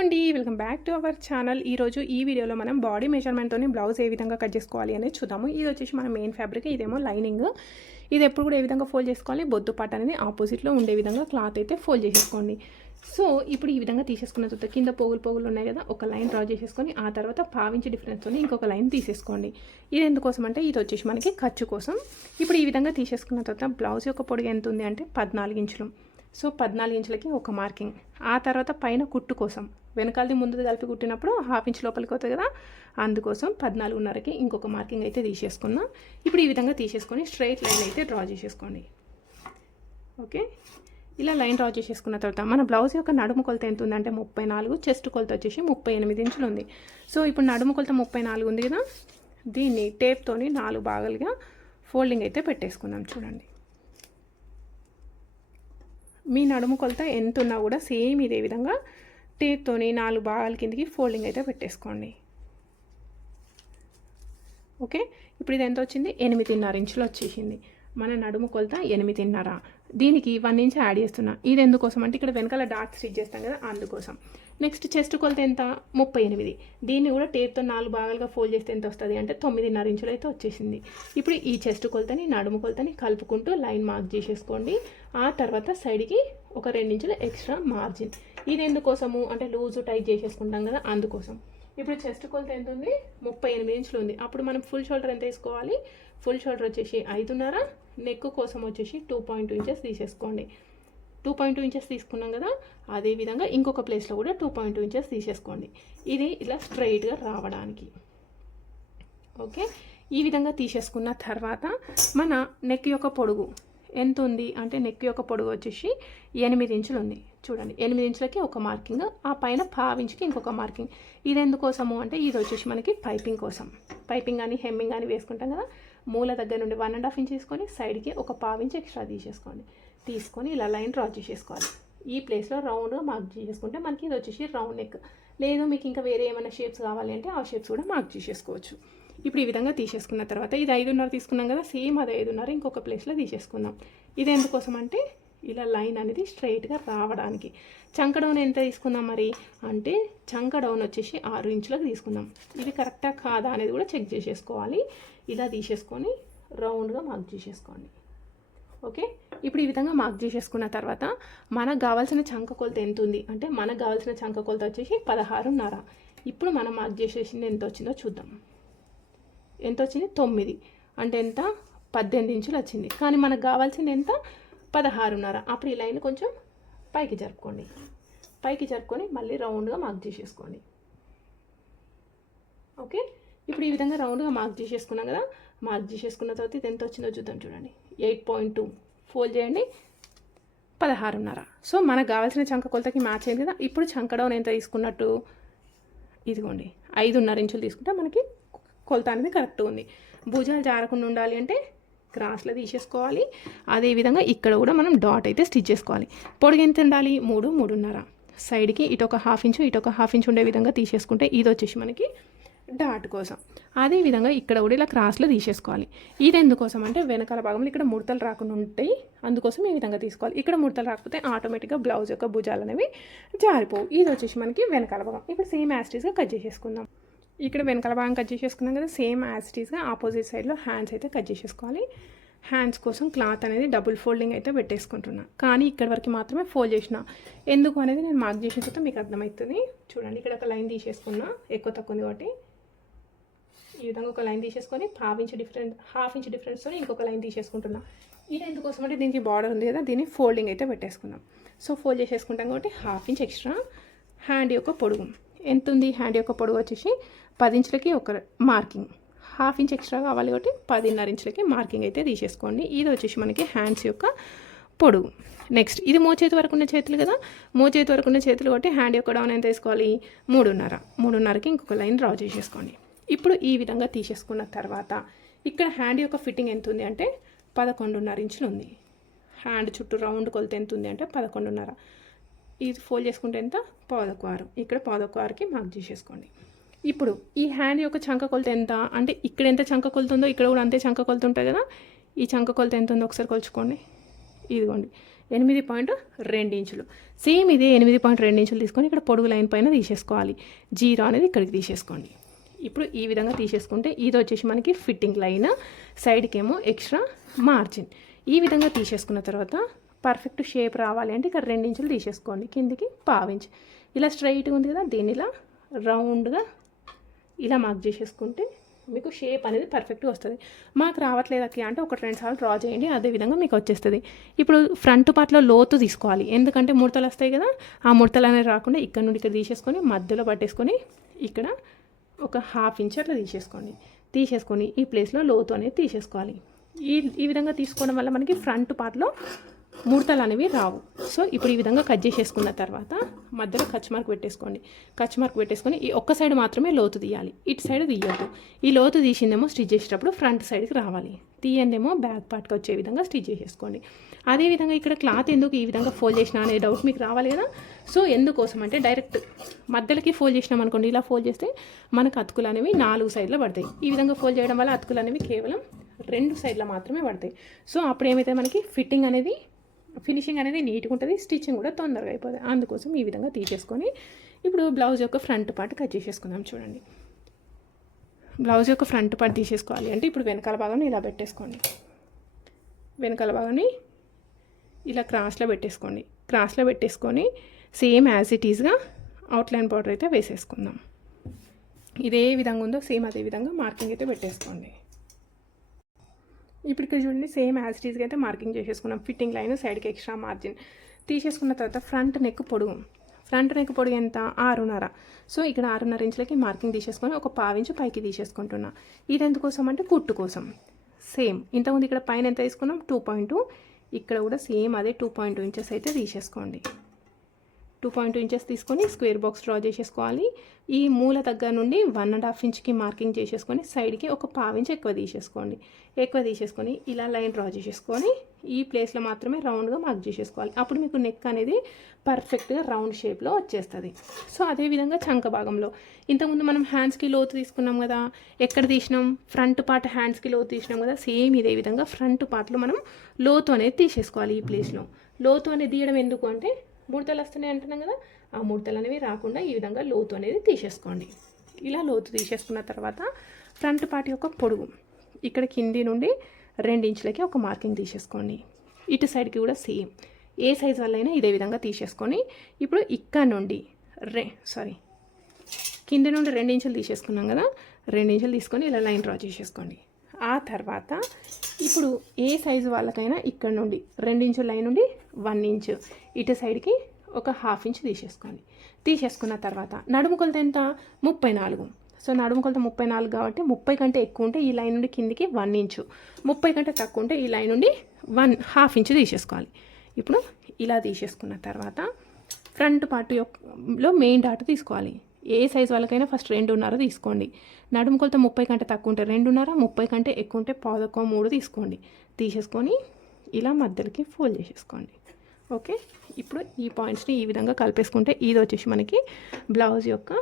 అండి welcome back to our channel. ఈరోజు ఈ వీడియోలో మనం బాడీ మెజర్మెంట్తోనే బ్లౌజ్ ఏ విధంగా కట్ చేసుకోవాలి అనేది చూద్దాము. ఇది వచ్చేసి మన మెయిన్ ఫ్యాబ్రిక్ ఇదేమో లైనింగ్. ఇది ఎప్పుడు కూడా ఏ విధంగా ఫోల్డ్ చేసుకోవాలి? బొద్దు పాట అనేది ఆపోజిట్లో ఉండే విధంగా క్లాత్ అయితే ఫోల్డ్ చేసేసుకోండి. సో ఇప్పుడు ఈ విధంగా తీసేసుకున్న తర్వాత కింద పోగులు పోగులు ఉన్నాయి కదా ఒక లైన్ డ్రా చేసేసుకొని ఆ తర్వాత పావించి డిఫరెన్స్తో ఇంకొక లైన్ తీసేసుకోండి. ఇది ఎందుకోసం అంటే ఇది వచ్చేసి మనకి ఖర్చు కోసం. ఇప్పుడు ఈ విధంగా తీసేసుకున్న తర్వాత బ్లౌజ్ యొక్క పొడిగి ఎంత ఉంది అంటే పద్నాలుగు ఇంచులు. సో పద్నాలుగు ఇంచులకి ఒక మార్కింగ్. ఆ తర్వాత పైన కుట్టు కోసం. వెనకాలది ముందుది కలిపి కుట్టినప్పుడు హాఫ్ ఇంచ్ లోపలికి అవుతుంది కదా అందుకోసం పద్నాలుగున్నరకి ఇంకొక మార్కింగ్ అయితే తీసేసుకుందాం ఇప్పుడు ఈ విధంగా తీసేసుకొని స్ట్రైట్ లైన్ అయితే డ్రా చేసేసుకోండి. ఓకే ఇలా లైన్ డ్రా చేసేసుకున్న తర్వాత మన బ్లౌజ్ యొక్క నడుము కొలత ఎంత ఉందంటే ముప్పై నాలుగు చెస్ట్ కొలత వచ్చేసి ముప్పై ఎనిమిది ఇంచులు ఉంది. సో ఇప్పుడు నడుము కొలత ముప్పై నాలుగు ఉంది కదా దీన్ని టేప్తోని నాలుగు భాగాలుగా ఫోల్డింగ్ అయితే పెట్టేసుకుందాం చూడండి. మీ నడుము కొలత ఎంత ఉన్నా కూడా సేమ్ ఇదే విధంగా టేప్తోని నాలుగు భాగాల కిందకి ఫోల్డింగ్ అయితే పెట్టేసుకోండి. ఓకే? ఇప్పుడు ఇది ఎంత వచ్చింది? ఎనిమిదిన్నర ఇంచులు వచ్చేసింది. మన నడుము కొలత ఎనిమిదిన్నర. దీనికి వన్ ఇంచ్ యాడ్ చేస్తున్నా. ఇది ఎందుకోసం? అంటే ఇక్కడ వెనకాల డాట్ స్టిచ్ చేస్తాం కదా అందుకోసం. నెక్స్ట్ చెస్ట్ కొలత ఎంత? ముప్పై ఎనిమిది. దీన్ని కూడా టేప్తో నాలుగు భాగాలుగా ఫోల్డ్ చేస్తే ఎంత వస్తుంది? అంటే తొమ్మిదిన్నర ఇంచులు అయితే వచ్చేసింది. ఇప్పుడు ఈ చెస్ట్ కొలతని నడుము కొలతని కలుపుకుంటూ లైన్ మార్క్ చేసేసుకోండి. ఆ తర్వాత సైడ్కి ఒక రెండించులు ఎక్స్ట్రా మార్జిన్. ఇది ఎందుకోసము అంటే లూజు టైట్ చేసేసుకుంటాం కదా అందుకోసం. ఇప్పుడు చెస్ట్ కొలత ఎంత ఉంది ముప్పై ఎనిమిది ఇంచులు ఉంది. అప్పుడు మనం ఫుల్ షోల్డర్ ఎంత తీసుకోవాలి ఫుల్ షోల్డర్ వచ్చేసి ఐదున్నర నెక్ కోసం వచ్చేసి టూ పాయింట్ టూ ఇంచెస్ తీసేసుకోండి. టూ పాయింట్ టూ ఇంచెస్ తీసుకున్నాం కదా అదేవిధంగా ఇంకొక ప్లేస్లో కూడా టూ పాయింట్ టూ ఇంచెస్ తీసేసుకోండి. ఇది ఇలా స్ట్రైట్గా రావడానికి. ఓకే? ఈ విధంగా తీసేసుకున్న తర్వాత మన నెక్ యొక్క పొడుగు ఎంత ఉంది అంటే నెక్ యొక్క పొడుగు వచ్చేసి ఎనిమిది ఇంచులు ఉంది. చూడండి ఎనిమిది ఇంచులకి ఒక మార్కింగ్ ఆ పైన పావించుకి ఇంకొక మార్కింగ్. ఇది ఎందుకోసము అంటే ఇది వచ్చేసి మనకి పైపింగ్ కోసం. పైపింగ్ కానీ హెమ్మింగ్ కానీ వేసుకుంటాం కదా మూల దగ్గర నుండి వన్ అండ్ హాఫ్ ఇంచ్ తీసుకొని సైడ్కి ఒక పావించి ఎక్స్ట్రా తీసేసుకోండి. తీసుకొని ఇలా లైన్ డ్రా చేసేసుకోవాలి. ఈ ప్లేస్లో రౌండ్గా మార్క్ చేసేసుకుంటే మనకి ఇది వచ్చేసి రౌండ్ నెక్. లేదు మీకు ఇంకా వేరే ఏమైనా షేప్స్ కావాలి అంటే ఆ షేప్స్ కూడా మార్క్ చేసేసుకోవచ్చు. ఇప్పుడు ఈ విధంగా తీసేసుకున్న తర్వాత ఇది ఐదున్నర తీసుకున్నాం కదా సేమ్ అది ఐదున్నర ఇంకొక ప్లేస్లో తీసేసుకుందాం. ఇది ఎందుకోసం అంటే ఇలా లైన్ అనేది స్ట్రైట్గా రావడానికి. చంక డౌన్ ఎంత తీసుకుందాం మరి? అంటే చంక డౌన్ వచ్చేసి ఆరు ఇంచులకు తీసుకుందాం. ఇది కరెక్టా కాదా అనేది కూడా చెక్ చేసేసుకోవాలి. ఇలా తీసేసుకొని రౌండ్గా మార్క్ చేసేసుకోండి. ఓకే? ఇప్పుడు ఈ విధంగా మార్క్ చేసేసుకున్న తర్వాత మనకు కావాల్సిన చంక కొలత ఎంత ఉంది? అంటే మనకు కావాల్సిన చంక కొలత వచ్చేసి పదహారున్నర. ఇప్పుడు మనం మార్క్ చేసేసింది ఎంత వచ్చిందో చూద్దాం. ఎంత వచ్చింది? తొమ్మిది. అంటే ఎంత? పద్దెనిమిది ఇంచులు వచ్చింది. కానీ మనకు కావాల్సింది ఎంత? పదహారున్నర. అప్పుడు ఈ లైన్ కొంచెం పైకి జరుపుకోండి. పైకి జరుపుకొని మళ్ళీ రౌండ్గా మార్క్ చేసేసుకోండి. ఓకే? ఇప్పుడు ఈ విధంగా రౌండ్గా మార్క్ చేసేసుకున్నాం కదా? మార్క్ చేసేసుకున్న తర్వాత ఇది ఎంత వచ్చిందో చూద్దాం చూడండి. Eight point two. ఫోల్డ్ చేయండి. పదహారున్నర. సో మనకు కావాల్సిన చంక కొలతకి మ్యాచ్ అయింది కదా? ఇప్పుడు చంక డౌన్ ఎంత తీసుకున్నట్టు? ఇదిగోండి. ఐదున్నర ఇంచులు తీసుకుంటే మనకి కొలత అనేది కరెక్ట్ ఉంది. భుజాలు జారకుండా ఉండాలి అంటే క్రాస్లో తీసేసుకోవాలి. అదేవిధంగా ఇక్కడ కూడా మనం డాట్ అయితే స్టిచ్ చేసుకోవాలి. పొడిగి ఎంత ఉండాలి? మూడు మూడున్నర. సైడ్కి ఇటొక హాఫ్ ఇంచు ఇటు ఒక హాఫ్ ఇంచు ఉండే విధంగా తీసేసుకుంటే ఇది వచ్చేసి మనకి డాట్ కోసం. అదేవిధంగా ఇక్కడ కూడా ఇలా క్రాస్లో తీసేసుకోవాలి. ఇది ఎందుకోసం అంటే వెనకాల భాగంలో ఇక్కడ ముడతలు రాకుండా ఉంటాయి. అందుకోసం ఈ విధంగా తీసుకోవాలి. ఇక్కడ ముడతలు రాకపోతే ఆటోమేటిక్గా బ్లౌజ్ యొక్క భుజాలు అనేవి జారిపోవు. ఇది వచ్చేసి మనకి వెనకాల భాగం. ఇప్పుడు సేమ్ యాస్టీస్గా కట్ చేసేసుకుందాం. ఇక్కడ వెనకాల భాగం కట్ చేసేసుకున్నాం కదా సేమ్ యాస్టీస్గా ఆపోజిట్ సైడ్లో హ్యాండ్స్ అయితే కట్ చేసేసుకోవాలి. హ్యాండ్స్ కోసం క్లాత్ అనేది డబుల్ ఫోల్డింగ్ అయితే పెట్టేసుకుంటున్నా. కానీ ఇక్కడ వరకు మాత్రమే ఫోల్డ్ చేసిన. ఎందుకు అనేది నేను మార్క్ చేసిన తర్వాత మీకు అర్థమవుతుంది. చూడండి ఇక్కడ ఒక లైన్ తీసేసుకున్నా ఎక్కువ తక్కువ ఉంది కాబట్టి. ఈ విధంగా ఒక లైన్ తీసేసుకొని half inch different half inch డిఫరెన్స్తో ఇంకొక లైన్ తీసేసుకుంటున్నా. ఇది ఎందుకోసం అంటే దీనికి బార్డర్ ఉంది కదా దీన్ని ఫోల్డింగ్ అయితే పెట్టేసుకుందాం సో ఫోల్డ్ చేసేసుకుంటాం కాబట్టి హాఫ్ ఇంచ్ ఎక్స్ట్రా హ్యాండ్ యొక్క పొడుగు. ఎంత ఉంది హ్యాండ్ యొక్క పొడుగు వచ్చేసి? పది ఇంచులకి ఒక మార్కింగ్. హాఫ్ ఇంచ్ ఎక్స్ట్రా కావాలి కాబట్టి పదిన్నర ఇంచులకి మార్కింగ్ అయితే తీసేసుకోండి. ఇది వచ్చేసి మనకి హ్యాండ్స్ యొక్క పొడుగు. నెక్స్ట్ ఇది మోచేతి వరకు ఉన్న చేతులు కదా? మోచేతి వరకు ఉన్న చేతులు కాబట్టి హ్యాండ్ యొక్క డౌన్ ఎంత వేసుకోవాలి? మూడున్నర. మూడున్నరకి ఇంకొక లైన్ డ్రా చేసేసుకోండి. ఇప్పుడు ఈ విధంగా తీసేసుకున్న తర్వాత ఇక్కడ హ్యాండ్ యొక్క ఫిట్టింగ్ ఎంత ఉంది అంటే పదకొండున్నర ఇంచులు ఉంది. హ్యాండ్ చుట్టూ రౌండ్ కొలత ఎంత ఉంది అంటే పదకొండున్నర. ఇది ఫోల్డ్ చేసుకుంటే ఎంత? పాదొక ఆరు ఇక్కడ పాదొక ఆరుకి మార్క్ చేసేసుకోండి. ఇప్పుడు ఈ హ్యాండ్ యొక్క చంక కొలత ఎంత? అంటే ఇక్కడ ఎంత చంక కొలత ఉందో ఇక్కడ కూడా అంతే చంక కొలత ఉంటుంది కదా? ఈ చంక కొలత ఎంత ఉందో ఒకసారి కొలుచుకోండి. ఇదిగోండి. ఎనిమిది పాయింట్ రెండు ఇంచులు. సేమ్ ఇదే ఎనిమిది పాయింట్ రెండు ఇంచులు తీసుకొని ఇక్కడ పొడుగు లైన్ పైన తీసేసుకోవాలి. జీరో అనేది ఇక్కడికి తీసేసుకోండి. ఇప్పుడు ఈ విధంగా తీసేసుకుంటే ఇది వచ్చేసి మనకి ఫిట్టింగ్ లైన్ సైడ్కి ఏమో ఎక్స్ట్రా మార్జిన్ ఈ విధంగా తీసేసుకున్న తర్వాత పర్ఫెక్ట్ షేప్ రావాలి అంటే ఇక్కడ రెండు ఇంచులు తీసేసుకోండి. కిందికి పావించి ఇలా స్ట్రైట్గా ఉంది కదా? దీన్ని ఇలా రౌండ్గా ఇలా మార్క్ చేసేసుకుంటే మీకు షేప్ అనేది పర్ఫెక్ట్గా వస్తుంది. మాకు రావట్లేదు అక్క అంటే ఒక రెండు సార్లు డ్రా చేయండి అదే విధంగా మీకు వచ్చేస్తుంది. ఇప్పుడు ఫ్రంట్ పార్ట్లో లోతు తీసుకోవాలి. ఎందుకంటే ముడతలు వస్తాయి కదా ఆ ముడతలు అనేది రాకుండా ఇక్కడ నుండి ఇక్కడ తీసేసుకొని మధ్యలో పట్టేసుకొని ఇక్కడ ఒక హాఫ్ ఇంచ్ అట్లా తీసేసుకోండి. తీసేసుకొని ఈ ప్లేస్లో లోతు అనేది తీసేసుకోవాలి. ఈ ఈ విధంగా తీసుకోవడం వల్ల మనకి ఫ్రంట్ పార్ట్లో ముడతలు అనేవి రావు. సో ఇప్పుడు ఈ విధంగా కట్ చేసేసుకున్న తర్వాత మధ్యలో కచ్ మార్క్ పెట్టేసుకోండి. కచ్ మార్క్ పెట్టేసుకొని ఈ ఒక్క సైడ్ మాత్రమే లోతు తీయాలి. ఇటు సైడ్ తీయద్దు. ఈ లోతు తీసిందేమో స్టిచ్ చేసేటప్పుడు ఫ్రంట్ సైడ్కి రావాలి. తీయందేమో బ్యాక్ పార్ట్కి వచ్చే విధంగా స్టిచ్ చేసేసుకోండి. అదేవిధంగా ఇక్కడ క్లాత్ ఎందుకు ఈ విధంగా ఫోల్డ్ చేసిన అనే డౌట్ మీకు రావాలి కదా. సో ఎందుకోసం అంటే డైరెక్ట్ మధ్యలోకి ఫోల్డ్ చేసినాం అనుకోండి ఇలా ఫోల్డ్ చేస్తే మనకు అతుకులు అనేవి నాలుగు సైడ్లో పడతాయి. ఈ విధంగా ఫోల్డ్ చేయడం వల్ల అతుకులు అనేవి కేవలం రెండు సైడ్లో మాత్రమే పడతాయి. సో అప్పుడు ఏమైతే మనకి? ఫిట్టింగ్ అనేది ఫినిషింగ్ అనేది నీట్గా ఉంటుంది స్టిచ్చింగ్ కూడా తొందరగా అయిపోతుంది అందుకోసం ఈ విధంగా తీసేసుకొని ఇప్పుడు బ్లౌజ్ యొక్క ఫ్రంట్ పార్ట్ కట్ చేసేసుకుందాం చూడండి. బ్లౌజ్ యొక్క ఫ్రంట్ పార్ట్ తీసేసుకోవాలి అంటే ఇప్పుడు వెనకాల భాగాన్ని ఇలా పెట్టేసుకోండి. వెనకాల భాగాన్ని ఇలా క్రాస్లో పెట్టేసుకోండి. క్రాస్లో పెట్టేసుకొని సేమ్ యాజ్ ఇట్ ఈస్గా అవుట్లైన్ పౌడర్ అయితే వేసేసుకుందాం. ఇదే విధంగా ఉందో సేమ్ అదే విధంగా మార్కింగ్ అయితే పెట్టేసుకోండి. ఇప్పుడు ఇక్కడ చూడండి సేమ్ యాజ్ ఇట్ అయితే మార్కింగ్ చేసేసుకున్నాం. ఫిట్టింగ్ లైన్ సైడ్కి ఎక్స్ట్రా మార్జిన్ తీసేసుకున్న తర్వాత ఫ్రంట్ నెక్ పొడుగు. ఫ్రంట్ నెక్ పొడుగు ఎంత? ఆరున్నర. సో ఇక్కడ ఆరున్నర ఇంచులకి మార్కింగ్ తీసేసుకొని ఒక పావించు పైకి తీసేసుకుంటున్నా. ఇది ఎందుకోసం అంటే కుట్టు కోసం. సేమ్ ఇంతకుముందు ఇక్కడ పైన ఎంత తీసుకున్నాం? టూ పాయింట్ ఇక్కడ కూడా సేమ్ అదే టూ పాయింట్ ఇంచెస్ అయితే తీసేసుకోండి. టూ పాయింట్ టూ ఇంచెస్ తీసుకొని స్క్వేర్ బాక్స్ డ్రా చేసేసుకోవాలి. ఈ మూల దగ్గర నుండి వన్ అండ్ హాఫ్ ఇంచ్కి మార్కింగ్ చేసేసుకొని సైడ్కి ఒక పావించి ఎక్కువ తీసేసుకోండి. ఎక్కువ తీసేసుకొని ఇలా లైన్ డ్రా చేసేసుకొని ఈ ప్లేస్లో మాత్రమే రౌండ్గా మార్క్ చేసేసుకోవాలి. అప్పుడు మీకు నెక్ అనేది పర్ఫెక్ట్గా రౌండ్ షేప్లో వచ్చేస్తుంది. సో అదేవిధంగా చంక భాగంలో. ఇంతకుముందు మనం హ్యాండ్స్కి లోతు తీసుకున్నాం కదా ఎక్కడ తీసినాం? ఫ్రంట్ పార్ట్ హ్యాండ్స్కి లోతు తీసినాం కదా సేమ్ ఇదే విధంగా ఫ్రంట్ పార్ట్లో మనం లోతు అనేది తీసేసుకోవాలి ఈ ప్లేస్లో లోతు అనేది తీయడం ఎందుకు అంటే ముడతలు వస్తున్నాయి అంటున్నాం కదా ఆ ముడతలు అనేవి రాకుండా ఈ విధంగా లోతు అనేది తీసేసుకోండి. ఇలా లోతు తీసేసుకున్న తర్వాత ఫ్రంట్ పార్ట్ యొక్క పొడుగు ఇక్కడ కింది నుండి రెండు ఇంచులకి ఒక మార్కింగ్ తీసేసుకోండి. ఇటు సైడ్కి కూడా సేమ్ ఏ సైజ్ వల్లైనా ఇదే విధంగా తీసేసుకొని ఇప్పుడు ఇక్కడ నుండి రె సారీ కింది నుండి రెండు ఇంచులు తీసేసుకున్నాం కదా రెండు ఇంచులు తీసుకొని ఇలా లైన్ డ్రా చేసేసుకోండి. ఆ తర్వాత ఇప్పుడు ఏ సైజు వాళ్ళకైనా ఇక్కడ నుండి రెండించు లైన్ నుండి వన్ ఇంచు ఇటు సైడ్కి ఒక హాఫ్ ఇంచ్ తీసేసుకోండి. తీసేసుకున్న తర్వాత నడుము కొలత ఎంత? ముప్పై నాలుగు. సో నడుము కొలత ముప్పై నాలుగు కాబట్టి ముప్పై కంటే ఎక్కువ ఉంటే ఈ లైన్ నుండి కిందికి వన్ ఇంచు. ముప్పై కంటే తక్కువ ఉంటే ఈ లైన్ నుండి వన్ హాఫ్ ఇంచు తీసేసుకోవాలి. ఇప్పుడు ఇలా తీసేసుకున్న తర్వాత ఫ్రంట్ పార్ట్ యొక్క మెయిన్ డాట్ తీసుకోవాలి. ఏ సైజ్ వాళ్ళకైనా ఫస్ట్ రెండున్నర తీసుకోండి. నడుము కొలత ముప్పై కంటే తక్కువ ఉంటే రెండున్నర ముప్పై కంటే ఎక్కువ ఉంటే పాదొక్క మూడు తీసుకోండి. తీసేసుకొని ఇలా మధ్యలోకి ఫోల్డ్ చేసేసుకోండి. ఓకే? ఇప్పుడు ఈ పాయింట్స్ని ఈ విధంగా కలిపేసుకుంటే ఇది వచ్చేసి మనకి బ్లౌజ్ యొక్క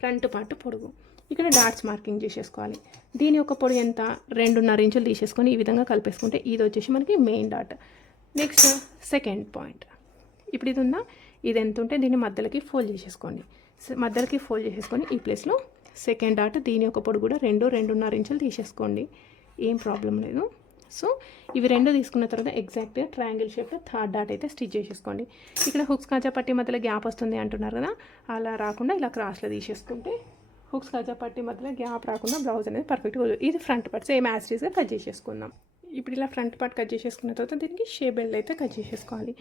ఫ్రంట్ పార్ట్ పొడుగు. ఇక్కడ డాట్స్ మార్కింగ్ చేసేసుకోవాలి. దీని యొక్క పొడి ఎంత? రెండున్నర ఇంచులు తీసేసుకొని ఈ విధంగా కలిపేసుకుంటే ఇది వచ్చేసి మనకి main dot. Next second point. ఇప్పుడు ఇది ఉందా? ఇది ఎంత ఉంటే దీన్ని మధ్యలోకి ఫోల్డ్ చేసేసుకోండి. మధ్యలోకి ఫోల్డ్ చేసేసుకొని ఈ ప్లేస్లో సెకండ్ డాట్ దీని యొక్క పొడి కూడా రెండు రెండున్నర ఇంచులు తీసేసుకోండి. ఏం ప్రాబ్లం లేదు. సో ఇవి రెండు తీసుకున్న తర్వాత ఎగ్జాక్ట్గా ట్రయాంగిల్ షేప్లో థర్డ్ డాట్ అయితే స్టిచ్ చేసేసుకోండి. ఇక్కడ హుక్స్ కాజా పట్టి మధ్యలో గ్యాప్ వస్తుంది అంటున్నారు కదా అలా రాకుండా ఇలా క్రాస్లో తీసేసుకుంటే హుక్స్ కాజా పట్టి మధ్యలో గ్యాప్ రాకుండా బ్లౌజ్ అనేది పర్ఫెక్ట్గా ఇది ఫ్రంట్ పార్ట్ సేమ్ యాస్టీస్గా కట్ చేసేసుకుందాం. ఇప్పుడు ఇలా ఫ్రంట్ పార్ట్ కట్ చేసేసుకున్న తర్వాత దీనికి షే బెల్ట్ అయితే కట్ చేసేసుకోవాలి.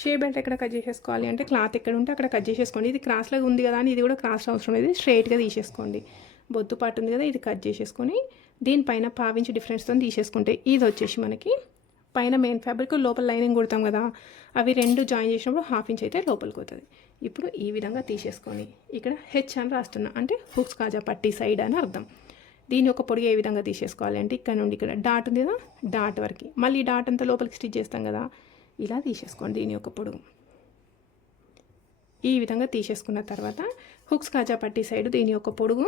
షే బెల్ట్ ఎక్కడ కట్ చేసేసుకోవాలి అంటే క్లాత్ ఎక్కడ ఉంటే అక్కడ కట్ చేసేసుకోండి. ఇది క్రాస్లో ఉంది కదా అని ఇది కూడా క్రాస్ అవసరం లేదు. స్ట్రైట్గా తీసేసుకోండి. బొద్దు పార్ట్ ఉంది కదా ఇది కట్ చేసేసుకొని దీనిపైన పావించి డిఫరెన్స్తో తీసేసుకుంటే ఇది వచ్చేసి మనకి పైన మెయిన్ ఫ్యాబ్రిక్ లోపల లైనింగ్ కుడతాం కదా అవి రెండు జాయిన్ చేసినప్పుడు హాఫ్ ఇంచ్ అయితే లోపలికి అవుతుంది ఇప్పుడు ఈ విధంగా తీసేసుకొని ఇక్కడ హెచ్ అని రాస్తున్నా. అంటే హుక్స్ కాజా పట్టి సైడ్ అని అర్థం. దీని ఒక పొడిగే ఏ విధంగా తీసేసుకోవాలి అంటే ఇక్కడ నుండి ఇక్కడ డాట్ ఉంది కదా డాట్ వరకు. మళ్ళీ డాట్ అంతా లోపలికి స్టిచ్ చేస్తాం కదా ఇలా తీసేసుకోండి దీని యొక్క పొడుగు. ఈ విధంగా తీసేసుకున్న తర్వాత హుక్స్ కాజా పట్టి సైడ్ దీని యొక్క పొడుగు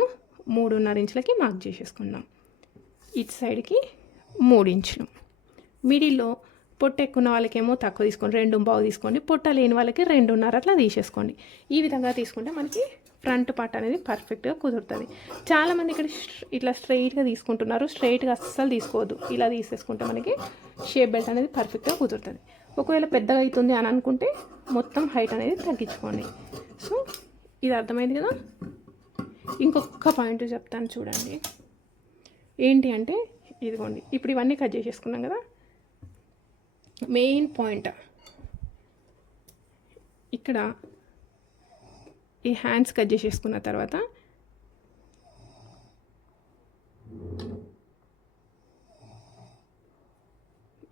మూడున్నర ఇంచులకి మార్క్ చేసేసుకున్నాం ఇటు సైడ్కి మూడు ఇంచులు. మిడిల్లో పొట్ట ఎక్కున్న వాళ్ళకేమో తక్కువ తీసుకోండి రెండు బాగు తీసుకోండి పొట్ట లేని వాళ్ళకి రెండున్నర అట్లా తీసేసుకోండి. ఈ విధంగా తీసుకుంటే మనకి ఫ్రంట్ పార్ట్ అనేది పర్ఫెక్ట్గా కుదురుతుంది. చాలామంది ఇక్కడ ఇట్లా స్ట్రైట్గా తీసుకుంటున్నారు స్ట్రైట్గా అస్సలు తీసుకోవద్దు. ఇలా తీసేసుకుంటే మనకి షేప్ బెల్ట్ అనేది పర్ఫెక్ట్గా కుదురుతుంది. ఒకవేళ పెద్దగా అవుతుంది అని అనుకుంటే మొత్తం హైట్ అనేది తగ్గించుకోండి. సో ఇది అర్థమైంది కదా? ఇంకొక పాయింట్ చెప్తాను చూడండి. ఏంటి అంటే ఇదిగోండి ఇప్పుడు ఇవన్నీ కట్ చేసేసుకున్నాం కదా? Main point. ఇక్కడ ఈ హ్యాండ్స్ కట్ చేసేసుకున్న తర్వాత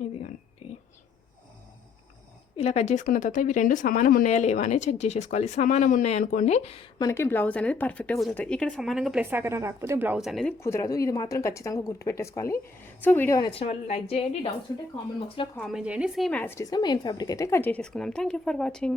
ఇదిగోండి. ఇలా కట్ చేసుకున్న తర్వాత ఇవి రెండు సమానం ఉన్నాయా లేవా అనేది చెక్ చేసేసుకోవాలి. సమానం ఉన్నాయనుకోండి మనకి బ్లౌజ్ అనేది పర్ఫెక్ట్గా కుదురుతుంది. ఇక్కడ సమానంగా ప్లస్ ఆకారం రాకపోతే బ్లౌజ్ అనేది కుదరదు. ఇది మాత్రం ఖచ్చితంగా గుర్తుపెట్టేసుకోవాలి సో వీడియో నచ్చిన వాళ్ళు లైక్ చేయండి. డౌట్స్ ఉంటే కామెంట్ బాక్స్లో కామెంట్ చేయండి. సేమ్ యాజ్ ఇస్గా మెయిన్ ఫ్యాబ్రిక్ అయితే కట్ చేసేసుకుందాం. Thank you for watching